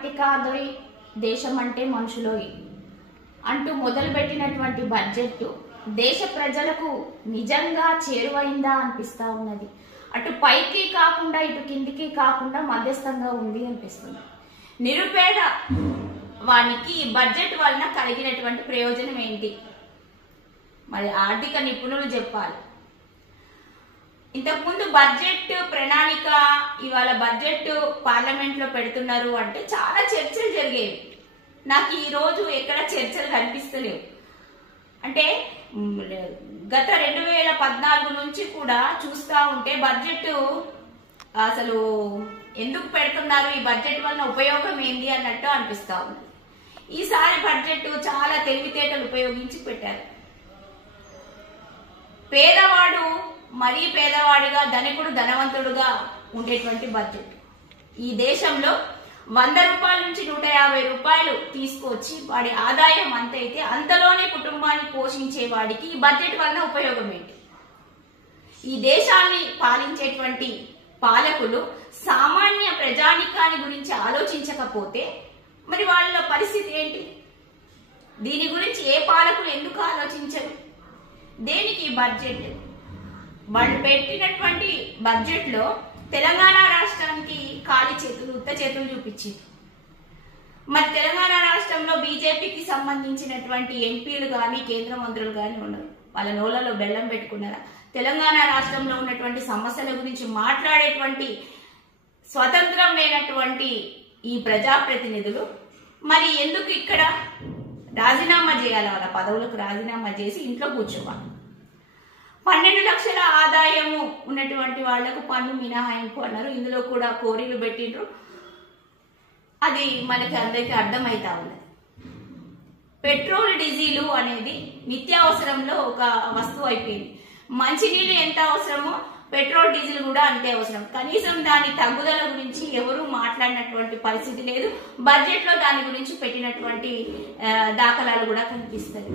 మట్టి కాదోయ్ దేశం అంటే మనుషులోయ్ అంటూ మొదలుపెట్టినటువంటి బడ్జెట్ దేశ ప్రజలకు నిజంగా చేరువైందా అనిపిస్తా ఉన్నది. అటు పైకి కాకుండా ఇటు కిందికి కాకుండా మధ్యస్థంగా ఉంది అనిపిస్తుంది. నిరుపేద వానికి బడ్జెట్ వలన కలిగినటువంటి ప్రయోజనం ఏంటి? మరి ఆర్థిక నిపుణులు చెప్పాలి. ఇంతకుముందు బడ్జెట్ ప్రణాళిక, ఇవాళ బడ్జెట్ పార్లమెంట్ లో పెడుతున్నారు అంటే చాలా చర్చలు జరిగేవి. నాకు ఈ రోజు ఎక్కడ చర్చలు కనిపిస్తలేవు. అంటే గత 2014 నుంచి కూడా చూస్తా ఉంటే బడ్జెట్ అసలు ఎందుకు పెడుతున్నారు, ఈ బడ్జెట్ వలన ఉపయోగం ఏంటి అన్నట్టు అనిపిస్తా ఉంది. ఈసారి బడ్జెట్ చాలా తెలివితేటలు ఉపయోగించి పెట్టారు. పేదవాడు మరీ పేదవాడిగా, ధనికుడు ధనవంతుడుగా ఉండేటువంటి బడ్జెట్. ఈ దేశంలో 100 రూపాయల నుంచి 150 రూపాయలు తీసుకొచ్చి వాడి ఆదాయం అంతైతే అంతలోనే కుటుంబాన్ని పోషించే వాడికి ఈ బడ్జెట్ వలన ఉపయోగం ఏంటి? ఈ దేశాన్ని పాలించేటువంటి పాలకులు సామాన్య ప్రజానికాని గురించి ఆలోచించకపోతే మరి వాళ్ళ పరిస్థితి ఏంటి? దీని గురించి ఏ పాలకులు ఎందుకు ఆలోచించరు? దేనికి బడ్జెట్? వాళ్ళు పెట్టినటువంటి బడ్జెట్ లో తెలంగాణ రాష్ట్రానికి ఖాళీ చేతులు, ఉత్త చేతులు చూపించారు. మరి తెలంగాణ రాష్ట్రంలో బీజేపీకి సంబంధించినటువంటి ఎంపీలు కానీ కేంద్ర మంత్రులు కానీ ఉన్నారు. వాళ్ళ నోళ్ళలో బెల్లం పెట్టుకున్నారా? తెలంగాణ రాష్ట్రంలో ఉన్నటువంటి సమస్యల గురించి మాట్లాడేటువంటి స్వతంత్రం లేనటువంటి ఈ ప్రజాప్రతినిధులు మరి ఎందుకు ఇక్కడ రాజీనామా చేయాలి? వాళ్ళ పదవులకు రాజీనామా చేసి ఇంట్లో కూర్చోవాలి. 12 లక్షల ఆదాయము ఉన్నటువంటి వాళ్లకు పన్ను మినహాయింపు అన్నారు. ఇందులో కూడా కోరీలు పెట్టిండ్రు. అది మనకి అందరికీ అర్థమైతా ఉన్నది. పెట్రోల్ డీజిల్ అనేది నిత్యావసరంలో ఒక వస్తువు అయిపోయింది. మంచినీళ్ళు ఎంత అవసరమో పెట్రోల్ డీజిల్ కూడా అంతే అవసరం. కనీసం దాని తగ్గుదల గురించి ఎవరూ మాట్లాడినటువంటి పరిస్థితి లేదు. బడ్జెట్ లో దాని గురించి పెట్టినటువంటి దాఖలాలు కూడా కనిపిస్తాయి.